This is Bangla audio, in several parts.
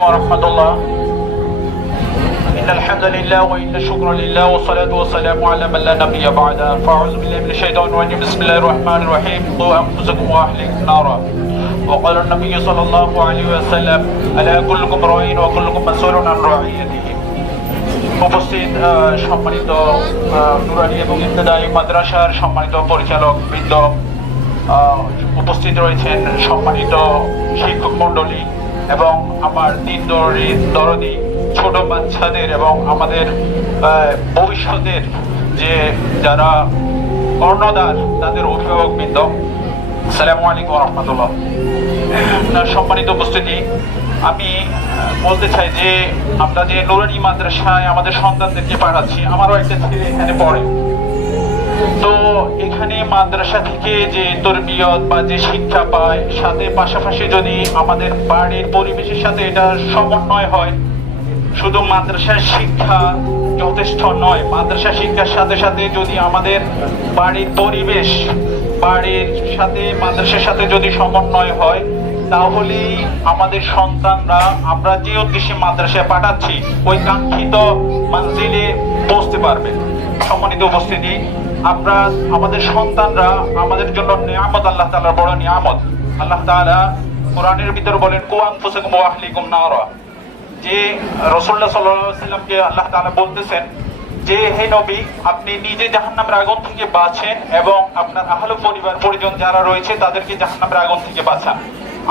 ورحمة الله إن الحمد لله وإن الشكر لله والصلاة والسلام على من لا نبي بعده فأعوذ بالله من الشيطان الرجيم بسم الله الرحمن الرحيم قوا أنفسكم وأهليكم نارا وقال النبي صلى الله عليه وسلم ألا كلكم راع وكلكم مسؤول عن رعيته উপস্থিত সম্মানিত নুরানি এবং ইবতেদায়ী মাদ্রাসার সম্মানিত পরিচালক বৃন্দ, উপস্থিত রয়েছেন সম্মানিত শিক্ষক মণ্ডলী এবং আমার দিন দরদি ছোট বাচ্চাদের এবং আমাদের ভবিষ্যতের যে যারা কর্ণধার তাদের অভিভাবক বৃন্দ, আসসালামু আলাইকুম ওয়া রাহমাতুল্লাহ। সম্মানিত উপস্থিতি, আমি বলতে চাই যে আমরা যে নুরানি মাদ্রাসায় আমাদের সন্তানদেরকে পাঠাচ্ছি, আমারও একটা ছেলে এখানে পড়ে, তো এখানে মাদ্রাসা থেকে যে তরবিয়ত বা যে শিক্ষা পায় সাথে পাশাপাশি যদি আমাদের বাড়ির পরিবেশের সাথে এটা সমন্বয় হয়, শুধু মাদ্রাসার শিক্ষা যথেষ্ট নয়, মাদ্রাসা শিক্ষার সাথে সাথে যদি আমাদের বাড়ির পরিবেশ বাড়ির সাথে মাদ্রাসার সাথে যদি সমন্বয় হয়, তাহলেই আমাদের সন্তানরা আমরা যে উদ্দেশ্যে মাদ্রাসায় পাঠাচ্ছি ওই কাঙ্ক্ষিত মঞ্জিলে পৌঁছতে পারবে। সম্মানিত উপস্থিতি, আমরা আমাদের সন্তানরা আমাদের জন্য নিয়ামত, আল্লাহ তাআলার বড় নিয়ামত। আল্লাহ তাআলা কোরআনের ভিতর বলেন কু আনফুসাকুম ওয়া আহলিকুম নারা, যে রাসূলুল্লাহ সাল্লাল্লাহু আলাইহি ওয়াসাল্লামকে আল্লাহ তাআলা বলতেছেন যে হে নবী, আপনি নিজে জাহান্নামের আগুন থেকে বাঁচেন এবং আপনার আহলে পরিবার পরিজন যারা রয়েছে তাদেরকে জাহান্নামের আগুন থেকে বাঁচান।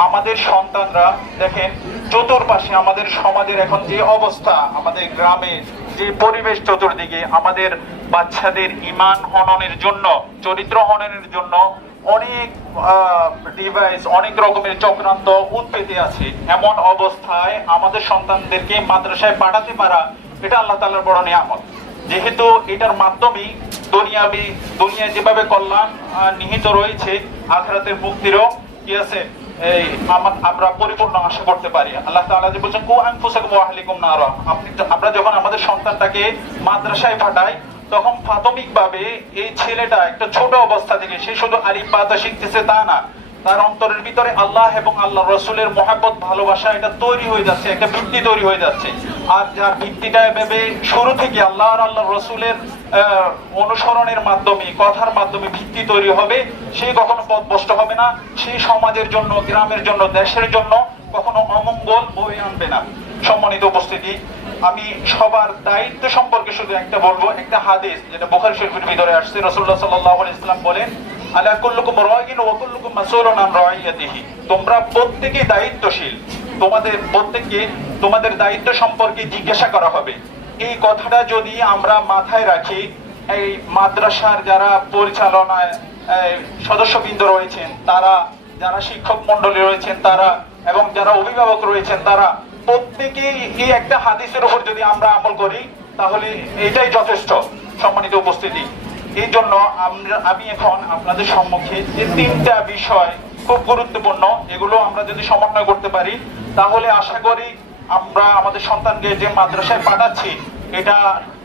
আমাদের সন্তানরা দেখেন চতুর্পাশে আমাদের সমাজের এখন যে অবস্থা, আমাদের গ্রামের যে পরিবেশ চতুর্দিকে, আমাদের বাচ্চাদের ঈমান হননের জন্য, চরিত্র হননের জন্য অনেক ডিভাইস, অনেক রকমের চক্রান্ত উৎপেতে আছে। এমন অবস্থায় আমাদের সন্তানদেরকে মাদ্রাসায় পাঠাতে পারা এটা আল্লাহ তাআলার বড় নিয়ামত। যেহেতু এটার মাধ্যমে দুনিয়ায় যেভাবে কল্যাণ নিহিত রয়েছে, আখিরাতের মুক্তিরও কি আছে আমরা পরিপূর্ণ আশা করতে পারি। আল্লাহ তাআলা যে বলছেন কু আনফুসাকুম ওয়া আহলিকুম নারা, আমরা যখন আমাদের সন্তানটাকে মাদ্রাসায় পাঠাই তখন প্রাথমিকভাবে এই ছেলেটা একটা ছোট অবস্থা থেকে সে শুধু আলিফ বা তা শিখতেছে তা না, তার অন্তরের ভিতরে আল্লাহ এবং আল্লাহ রসুলের মহব্বত, ভালোবাসা এটা তৈরি হয়ে যাচ্ছে, একটা ভিত্তি তৈরি হয়ে যাচ্ছে। আর যার ভিত্তিটা এভাবে শুরু থেকে আল্লাহ আর আল্লাহ রসুলের অনুসরণের মাধ্যমে, কথার মাধ্যমে ভিত্তি তৈরি হবে, সে কখনো পথভ্রষ্ট হবে না, সেই সমাজের জন্য, গ্রামের জন্য, দেশের জন্য কখনো অমঙ্গল বয়ে আনবে না। সম্মানিত উপস্থিতি, আমি সবার দায়িত্ব সম্পর্কে শুধু একটা বলবো, একটা হাদিস যেটা বুখারী শরীফের ভিতরে আসছে, রাসূলুল্লাহ সাল্লাল্লাহু আলাইহি ওয়াসাল্লাম বলেন আলা কুল্লুকুম রাঈন ওয়া কুল্লুকুম মাসউলুন আন রাঈয়াতিহি, তোমরা প্রত্যেকেই দায়িত্বশীল, তোমাদের প্রত্যেককে তোমাদের দায়িত্ব সম্পর্কে জিজ্ঞাসা করা হবে। এই কথাটা যদি আমরা মাথায় রাখি, এই মাদ্রাসার যারা পরিচালনায় সদস্যবৃন্দ রয়েছেন তারা, যারা শিক্ষক মন্ডলী রয়েছেন তারা, এবং যারা অভিভাবক রয়েছেন তারা প্রত্যেকেই এই একটা হাদিসের উপর যদি আমরা আমল করি তাহলে এটাই যথেষ্ট। সম্মানিত উপস্থিতি, এই জন্য আমি এখন আপনাদের সম্মুখে যে তিনটা বিষয় খুব গুরুত্বপূর্ণ, এগুলো আমরা যদি সমন্বয় করতে পারি তাহলে আশা করি আমরা আমাদের সন্তানকে যে মাদ্রাসায় পাঠাচ্ছি এটা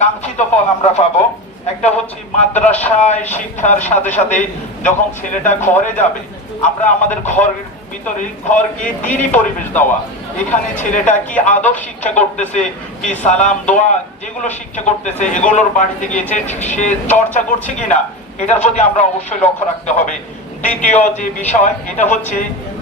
কাঙ্ক্ষিত ফল আমরা পাবো। একটা হচ্ছে মাদ্রাসায় শিক্ষার সাথে সাথে যখন ছেলেটা ঘরে যাবে, আমরা আমাদের ঘরের ভিতরে ঘরকে দ্বীনি পরিবেশ দেওয়া, এখানে ছেলেটা কি আদব শিক্ষা করতেছে, কি সালাম দোয়া যেগুলো শিক্ষা করতেছে এগুলোর বাড়িতে গিয়েছে সে চর্চা করছে কিনা, এটার প্রতি আমরা অবশ্যই লক্ষ্য রাখতে হবে। দ্বিতীয় যে বিষয় এটা হচ্ছে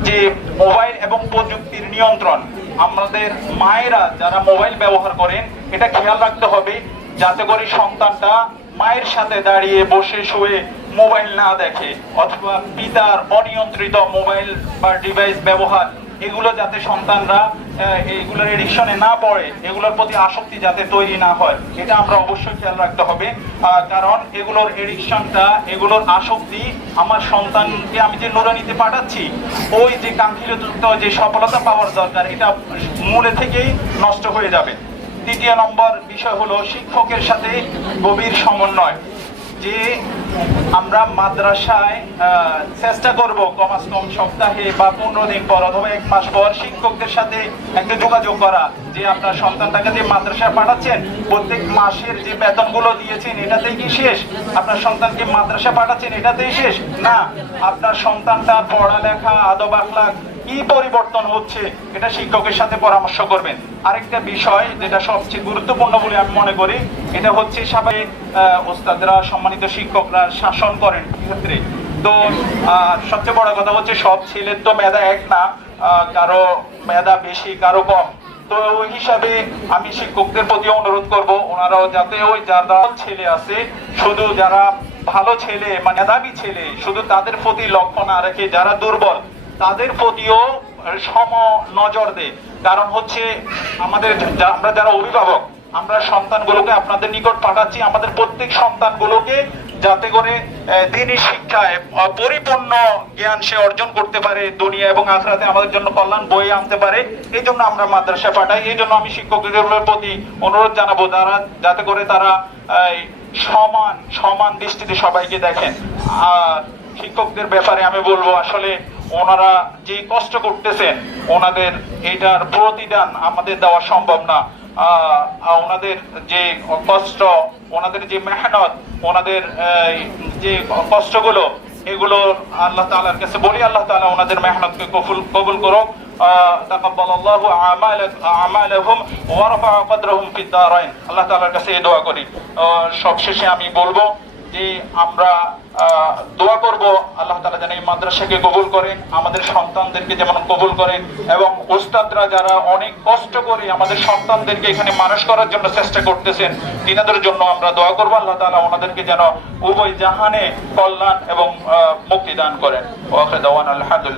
যে মোবাইল এবং প্রযুক্তির নিয়ন্ত্রণ। আমাদের মায়েরা যারা মোবাইল ব্যবহার করেন এটা খেয়াল রাখতে হবে যাতে করে সন্তানটা মায়ের সাথে দাঁড়িয়ে বসে শুয়ে মোবাইল না দেখে, অথবা পিতার অনিয়ন্ত্রিত মোবাইল বা ডিভাইস ব্যবহার, এগুলো যাতে সন্তানরা এগুলোর এডিকশনে না পড়ে, এগুলোর প্রতি আসক্তি যাতে তৈরি না হয়, এটা আমরা অবশ্যই খেয়াল রাখতে হবে। কারণ এগুলোর এডিকশনটা, এগুলোর আসক্তি আমার সন্তানকে আমি যে নুরানিতে পাঠাচ্ছি ওই যে কাঙ্ক্ষিত যে সফলতা পাওয়ার দরকার এটা মূলে থেকেই নষ্ট হয়ে যাবে। তৃতীয় নম্বর বিষয় হলো শিক্ষকের সাথে গভীর সমন্বয়। যে আমরা মাদ্রাসায় চেষ্টা করব কমাস কম সপ্তাহে বা 15 দিন পর অথবা 1 মাস পর শিক্ষকদের সাথে একটা যোগাযোগ করা, যে আপনার সন্তানটাকে যে মাদ্রাসায় পাঠাচ্ছেন প্রত্যেক মাসের যে বেতনগুলো দিয়েছেন এটাতেই কি শেষ? আপনার সন্তানকে মাদ্রাসা পাঠাচ্ছেন এটাতেই শেষ না, আপনার সন্তানটার পড়ালেখা, আদব আখলাক কি পরিবর্তন হচ্ছে এটা শিক্ষকের সাথে পরামর্শ করবেন। আরেকটা বিষয় যেটা সবচেয়ে গুরুত্বপূর্ণ বলে আমি মনে করি, এটা হচ্ছে সবাই ওস্তাদরা, সম্মানিত শিক্ষকরা শাসন করেন ক্ষেত্রে। তো সবচেয়ে বড় কথা হচ্ছে সব ছেলের তো মেধা এক না, কারো মেধা বেশি কারো কম। তো ওই হিসাবে আমি শিক্ষকদের প্রতি অনুরোধ করব, ওনারাও যাতে ওই যারা ছেলে আছে, শুধু যারা ভালো ছেলে মানে মেধাবী ছেলে, শুধু তাদের প্রতি লক্ষ্য না রেখে যারা দুর্বল তাদের প্রতিও সম নজর দেয়। কারণ হচ্ছে আমরা যারা অভিভাবক, আমরা সন্তানগুলোকে আপনাদের নিকট পাঠাচ্ছি, আমাদের প্রত্যেক সন্তানগুলোকে যাতে করে দ্বীনি শিক্ষায় পরিপূর্ণ জ্ঞান সে অর্জন করতে পারে, দুনিয়া এবং আখিরাতে আমাদের জন্য কল্যাণ বয়ে আনতে পারে, এই জন্য আমরা মাদ্রাসায় পাঠাই। এই জন্য আমি শিক্ষকদের প্রতি অনুরোধ জানাবো তারা যাতে করে তারা সমান দৃষ্টিতে সবাইকে দেখেন। আর শিক্ষকদের ব্যাপারে আমি বলবো, আসলে ওনারা যে কষ্ট করতেছেন, ওনাদের এটার প্রতিদান আমাদের দেওয়া সম্ভব না। ওনাদের যে কষ্ট, ওনাদের যে মেহনত, ওনাদের যে কষ্টগুলো, এগুলো আল্লাহ তাআলার কাছে বলি, আল্লাহ তাআলা ওনাদের মেহনতকে কবুল করুক। তাকাব্বালাল্লাহু আমালাহুম ওয়া রাফা'a কদরাহুম ফিদ দারাইন। আল্লাহ তাআলার কাছে এই দোয়া করি। সবশেষে আমি বলবো যে আমরা দোয়া করব আল্লাহ তাআলা যেন এই মাদ্রাসাকে কবুল করেন, আমাদের সন্তানদেরকে যেমন কবুল করেন, এবং ওস্তাদরা যারা অনেক কষ্ট করে আমাদের সন্তানদেরকে এখানে মানুষ করার জন্য চেষ্টা করতেছেন, তিনাদের জন্য আমরা দোয়া করব আল্লাহ তাআলা ওনাদেরকে যেন উভয় জাহানে কল্যাণ এবং মুক্তি দান করেন। ওয়া আখিরু দাওয়ানা আলহামদুলিল্লাহ।